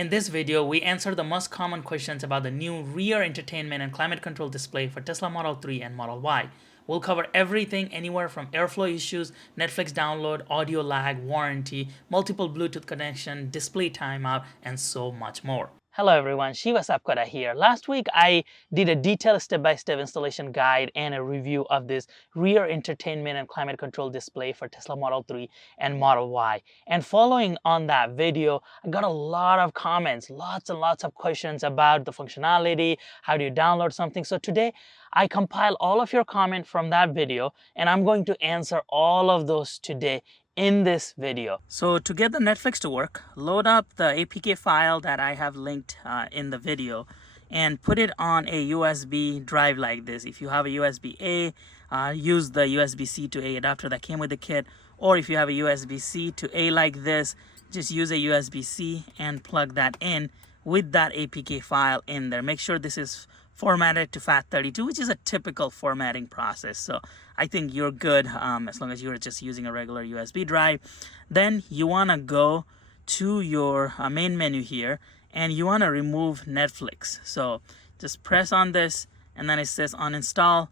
In this video, we answer the most common questions about the new rear entertainment and climate control display for Tesla Model 3 and Model Y. We'll cover everything anywhere from airflow issues, Netflix download, audio lag, warranty, multiple Bluetooth connection, display timeout, and so much more. Hello everyone, Shiva Sapkota here. Last week I did a detailed step-by-step installation guide and a review of this rear entertainment and climate control display for Tesla Model 3 and Model Y. And following on that video, I got a lot of comments, lots and lots of questions about the functionality, how do you download something. So today I compile all of your comments from that video and I'm going to answer all of those today in this video. So to get the Netflix to work, load up the APK file that I have linked in the video and put it on a USB drive like this. If you have a USB-A, use the USB-C to A adapter that came with the kit, or if you have a USB-C to A like this, just use a USB-C and plug that in with that APK file in there. Make sure this is formatted to FAT32, which is a typical formatting process. So I think you're good as long as you're just using a regular USB drive. Then you want to go to your main menu here and you want to remove Netflix. So just press on this and then it says uninstall.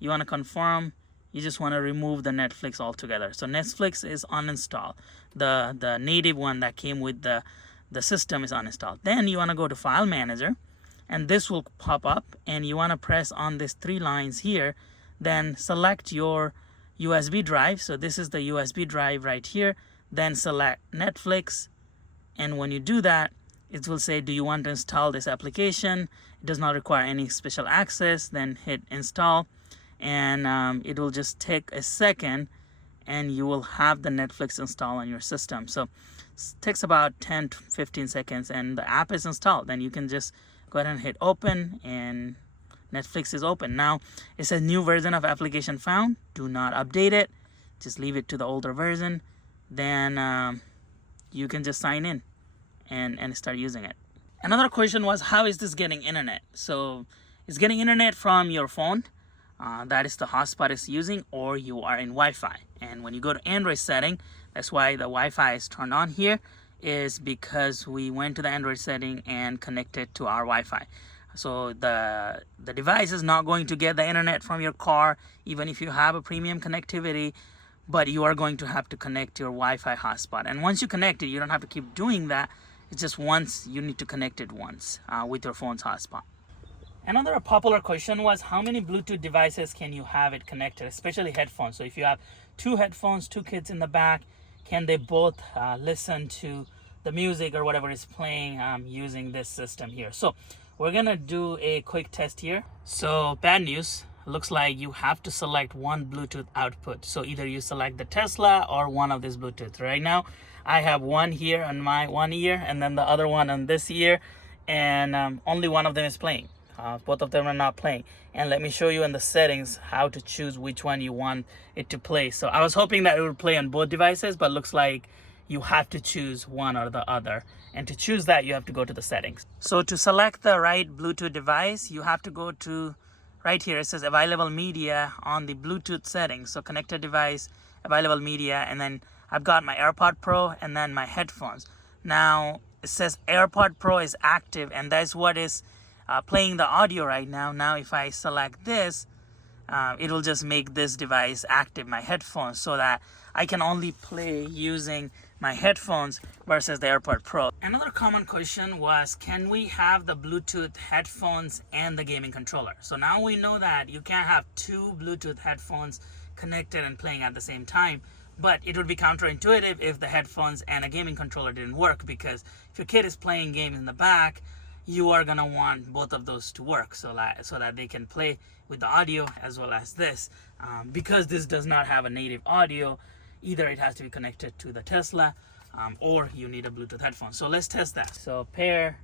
You want to confirm. You just want to remove the Netflix altogether. So Netflix is uninstalled. The native one that came with the system is uninstalled. Then you want to go to File Manager. And this will pop up and you want to press on these three lines here, then select your USB drive. So this is the USB drive right here. Then select Netflix. And when you do that, it will say, do you want to install this application? It does not require any special access. Then hit install and it will just take a second and you will have the Netflix installed on your system. So it takes about 10 to 15 seconds and the app is installed. Then you can just go ahead and hit open and Netflix is open. Now it says new version of application found. Do not update it. Just leave it to the older version. Then you can just sign in and start using it. Another question was, how is this getting internet? So it's getting internet from your phone. That is the hotspot it's using, or you are in Wi-Fi. And when you go to Android setting, that's why the Wi-Fi is turned on here, is because we went to the Android setting and connected to our Wi-Fi. So the device is not going to get the internet from your car, even if you have a premium connectivity, but you are going to have to connect your Wi-Fi hotspot. And once you connect it, you don't have to keep doing that. It's just once, you need to connect it once with your phone's hotspot. Another popular question was, how many Bluetooth devices can you have it connected, especially headphones? So if you have two headphones, two kids in the back, can they both listen to the music or whatever is playing using this system here? So we're gonna do a quick test here. So bad news, looks like you have to select one Bluetooth output. So either you select the Tesla or one of these Bluetooth. Right now I have one here on my one ear and then the other one on this ear, and only one of them is playing. Both of them are not playing. And let me show you in the settings how to choose which one you want it to play. So I was hoping that it would play on both devices, but looks like you have to choose one or the other. And to choose that, you have to go to the settings. So to select the right Bluetooth device, you have to go to right here. It says available media on the Bluetooth settings. So connected device, available media, and then I've got my AirPod Pro and then my headphones. Now it says AirPod Pro is active, and that's what is playing the audio right now. Now if I select this, it will just make this device active, my headphones, so that I can only play using my headphones versus the AirPod Pro. Another common question was, can we have the Bluetooth headphones and the gaming controller? So now we know that you can't have two Bluetooth headphones connected and playing at the same time, but it would be counterintuitive if the headphones and a gaming controller didn't work, because if your kid is playing games in the back, you are gonna want both of those to work so that they can play with the audio as well as this. Because this does not have a native audio, either it has to be connected to the Tesla or you need a Bluetooth headphone. So let's test that. So pair,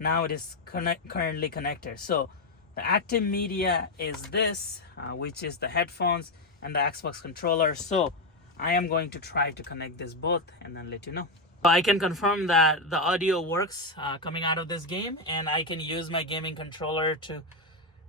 now it is currently connected. So the active media is this, which is the headphones and the Xbox controller. So I am going to try to connect this both and then let you know. I can confirm that the audio works coming out of this game, and I can use my gaming controller to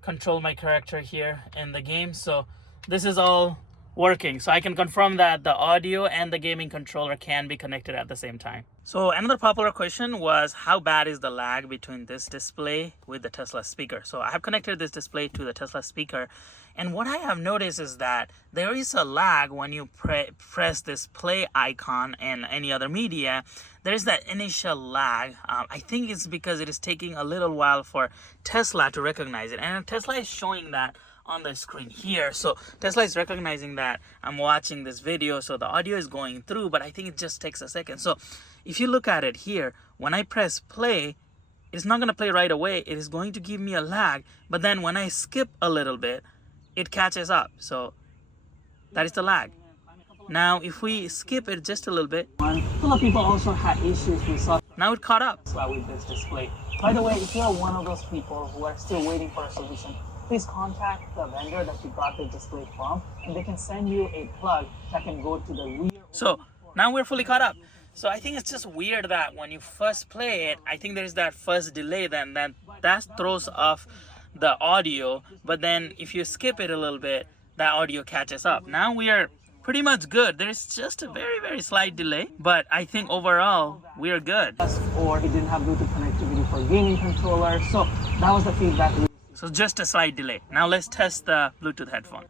control my character here in the game. So this is all working. So I can confirm that the audio and the gaming controller can be connected at the same time. So another popular question was, how bad is the lag between this display with the Tesla speaker? So I have connected this display to the Tesla speaker, and what I have noticed is that there is a lag when you press this play icon and any other media. There's that initial lag. I think it's because it is taking a little while for Tesla to recognize it, and Tesla is showing that on the screen here. So Tesla is recognizing that I'm watching this video, so the audio is going through, but I think it just takes a second. So if you look at it here, when I press play, it's not going to play right away. It is going to give me a lag, but then when I skip a little bit, it catches up. So that is the lag. Now if we skip it just a little bit, a couple of people also had issues with software. Now it caught up with this display. By the way, if you're one of those people who are still waiting for a solution, please contact the vendor that you got the display from, and they can send you a plug that can go to the rear. So now we're fully caught up. So I think it's just weird that when you first play it, I think there's that first delay, then that throws off the audio, but then if you skip it a little bit, that audio catches up. Now we are pretty much good. There's just a very slight delay, but I think overall we are good. Or it didn't have Bluetooth connectivity for gaming controller, so that was the feedback. So just a slight delay. Now let's test the Bluetooth headphone.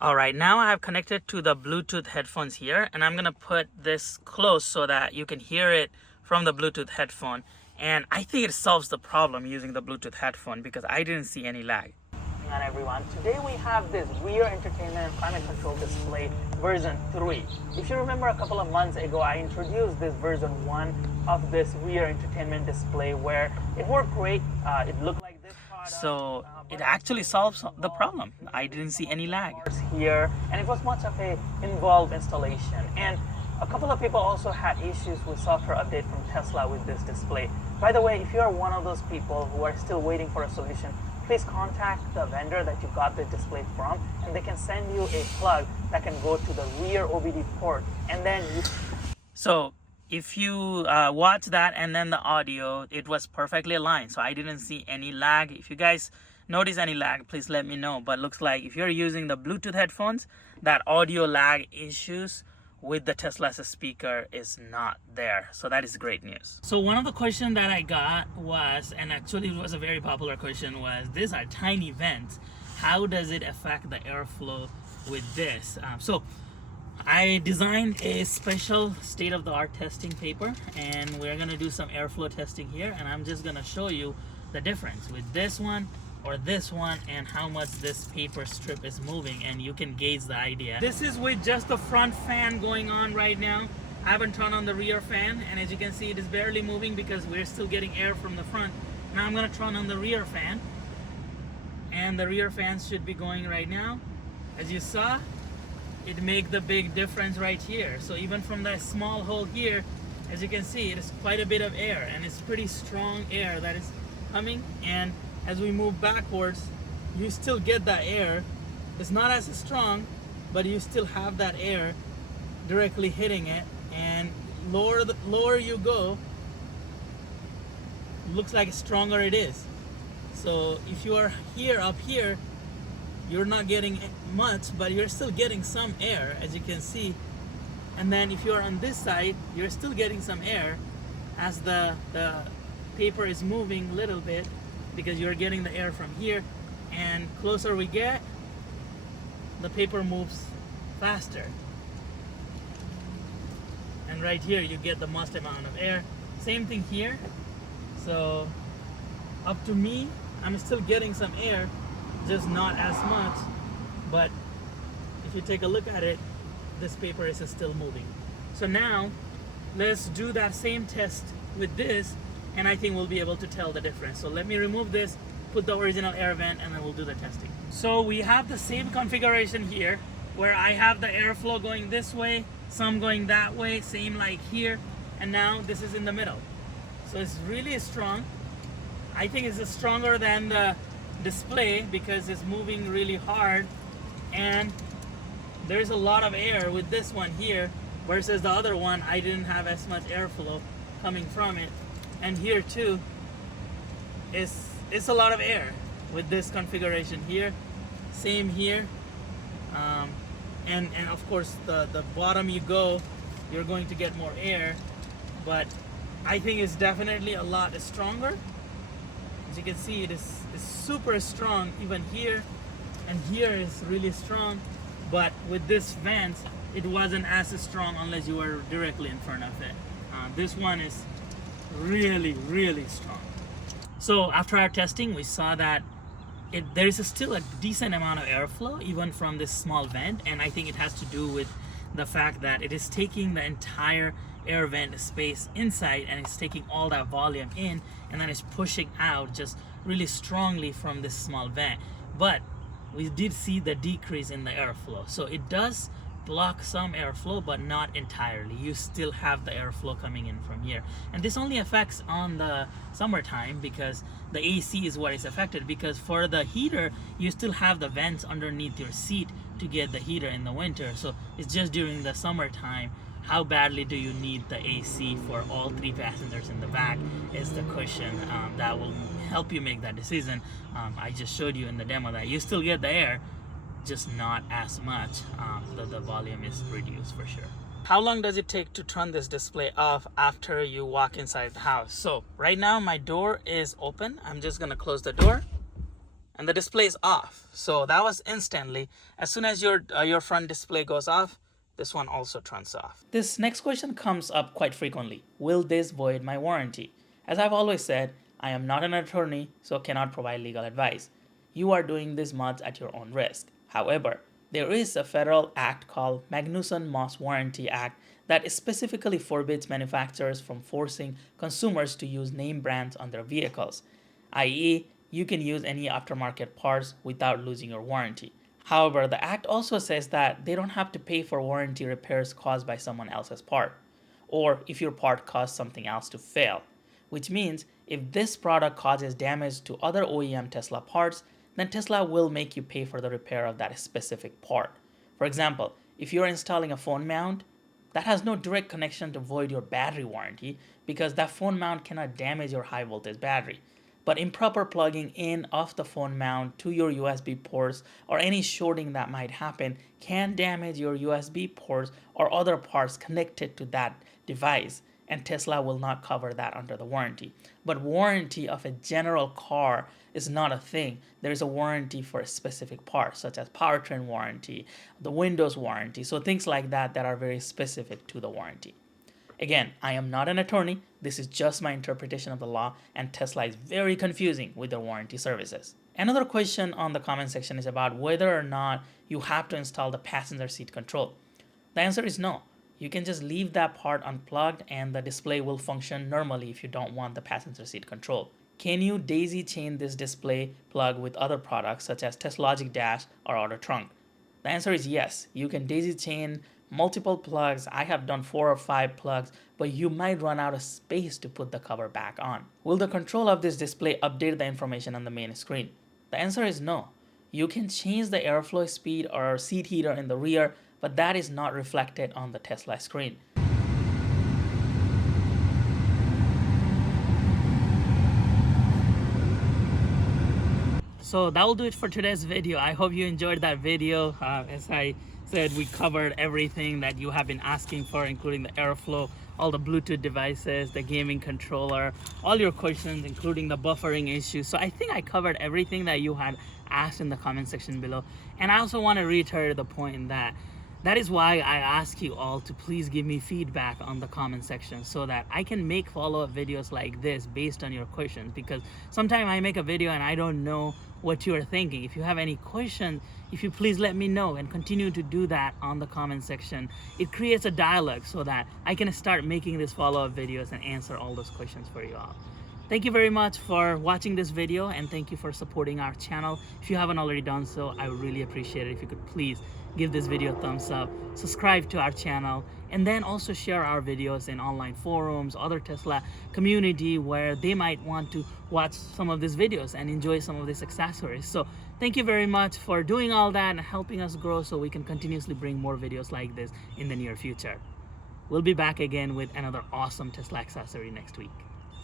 All right, now I have connected to the Bluetooth headphones here, and I'm gonna put this close so that you can hear it from the Bluetooth headphone. And I think it solves the problem using the Bluetooth headphone because I didn't see any lag. Hang on everyone, today we have this rear entertainment and climate control display version 3. If you remember a couple of months ago, I introduced this version 1 of this rear entertainment display where it worked great. It looked like this product. So it actually solves the problem. I didn't see any lag here, and it was much of a involved installation. And a couple of people also had issues with software update from Tesla with this display. By the way, if you are one of those people who are still waiting for a solution, please contact the vendor that you got the display from, and they can send you a plug that can go to the rear OBD port. And then so if you watch that and then the audio, it was perfectly aligned. So I didn't see any lag. If you guys notice any lag, please let me know. But looks like if you're using the Bluetooth headphones, that audio lag issues with the Tesla's speaker is not there. So that is great news. So one of the questions that I got was, and actually it was a very popular question, was these are tiny vents. How does it affect the airflow with this? So I designed a special state-of-the-art testing paper, and we're gonna do some airflow testing here, and I'm just gonna show you the difference with this one or this one and how much this paper strip is moving, and you can gauge the idea. This is with just the front fan going on right now. I haven't turned on the rear fan, and as you can see, it is barely moving because we're still getting air from the front. Now I'm gonna turn on the rear fan, and the rear fans should be going right now. As you saw, it makes the big difference right here. So even from that small hole here, as you can see, it is quite a bit of air, and it's pretty strong air that is coming. And as we move backwards, you still get that air. It's not as strong, but you still have that air directly hitting it. And lower you go, looks like stronger it is. So if you are here, up here, you're not getting much, but you're still getting some air, as you can see. And then if you're on this side, you're still getting some air as the paper is moving a little bit, because you're getting the air from here, and closer we get, the paper moves faster. And right here you get the most amount of air. Same thing here. So up to me, I'm still getting some air, just not as much. But if you take a look at it, this paper is still moving. So now let's do that same test with this, and I think we'll be able to tell the difference. So let me remove this, put the original air vent, and then we'll do the testing. So we have the same configuration here, where I have the airflow going this way, some going that way, same like here, and now this is in the middle. So it's really strong. I think it's stronger than the display because it's moving really hard, and there's a lot of air with this one here versus the other one. I didn't have as much airflow coming from it. And here too, it's a lot of air with this configuration here. Same here. And of course the bottom you go, you're going to get more air. but I think it's definitely a lot stronger. As you can see, it is super strong. Even here and here is really strong, but with this vent it wasn't as strong unless you were directly in front of it. This one is really strong. So after our testing, we saw that there is still a decent amount of airflow even from this small vent, and I think it has to do with the fact that it is taking the entire air vent space inside and it's taking all that volume in, and then it's pushing out just really strongly from this small vent. But we did see the decrease in the airflow, so it does block some airflow but not entirely. You still have the airflow coming in from here, and this only affects on the summertime because the AC is what is affected, because for the heater you still have the vents underneath your seat to get the heater in the winter. So it's just during the summertime, how badly do you need the AC for all 3 passengers in the back is the question that will help you make that decision. I just showed you in the demo that you still get the air, just not as much. The volume is reduced for sure. How long does it take to turn this display off after you walk inside the house? So right now my door is open. I'm just gonna close the door and the display is off. So that was instantly. As soon as your front display goes off, this one also turns off. This next question comes up quite frequently. Will this void my warranty? As I've always said, I am not an attorney, so cannot provide legal advice. You are doing these mods at your own risk. However, there is a federal act called Magnuson-Moss Warranty Act that specifically forbids manufacturers from forcing consumers to use name brands on their vehicles, i.e., you can use any aftermarket parts without losing your warranty. However, the act also says that they don't have to pay for warranty repairs caused by someone else's part, or if your part caused something else to fail, which means if this product causes damage to other OEM Tesla parts, then Tesla will make you pay for the repair of that specific part. For example, if you're installing a phone mount, that has no direct connection to void your battery warranty because that phone mount cannot damage your high voltage battery. But improper plugging in of the phone mount to your USB ports or any shorting that might happen can damage your USB ports or other parts connected to that device, and Tesla will not cover that under the warranty. But warranty of a general car is not a thing. There is a warranty for a specific part, such as powertrain warranty, the Windows warranty, so things like that that are very specific to the warranty. Again, I am not an attorney. This is just my interpretation of the law, and Tesla is very confusing with their warranty services. Another question on the comment section is about whether or not you have to install the passenger seat control. The answer is no. You can just leave that part unplugged and the display will function normally if you don't want the passenger seat control. Can you daisy chain this display plug with other products such as Teslogic Dash or Auto Trunk? The answer is yes. You can daisy chain multiple plugs. I have done 4 or 5 plugs, but you might run out of space to put the cover back on. Will the control of this display update the information on the main screen? The answer is no. You can change the airflow speed or seat heater in the rear, but that is not reflected on the Tesla screen. So that will do it for today's video. I hope you enjoyed that video. As I said, we covered everything that you have been asking for, including the airflow, all the Bluetooth devices, the gaming controller, all your questions, including the buffering issue. So I think I covered everything that you had asked in the comment section below. And I also want to reiterate the point that is why I ask you all to please give me feedback on the comment section so that I can make follow-up videos like this based on your questions, because sometimes I make a video and I don't know what you are thinking. If you have any questions, if you please let me know and continue to do that on the comment section. It creates a dialogue so that I can start making these follow-up videos and answer all those questions for you all. Thank you very much for watching this video, and thank you for supporting our channel. If you haven't already done so, I would really appreciate it if you could please give this video a thumbs up, subscribe to our channel, and then also share our videos in online forums, other Tesla community where they might want to watch some of these videos and enjoy some of these accessories. So thank you very much for doing all that and helping us grow so we can continuously bring more videos like this in the near future. We'll be back again with another awesome Tesla accessory next week.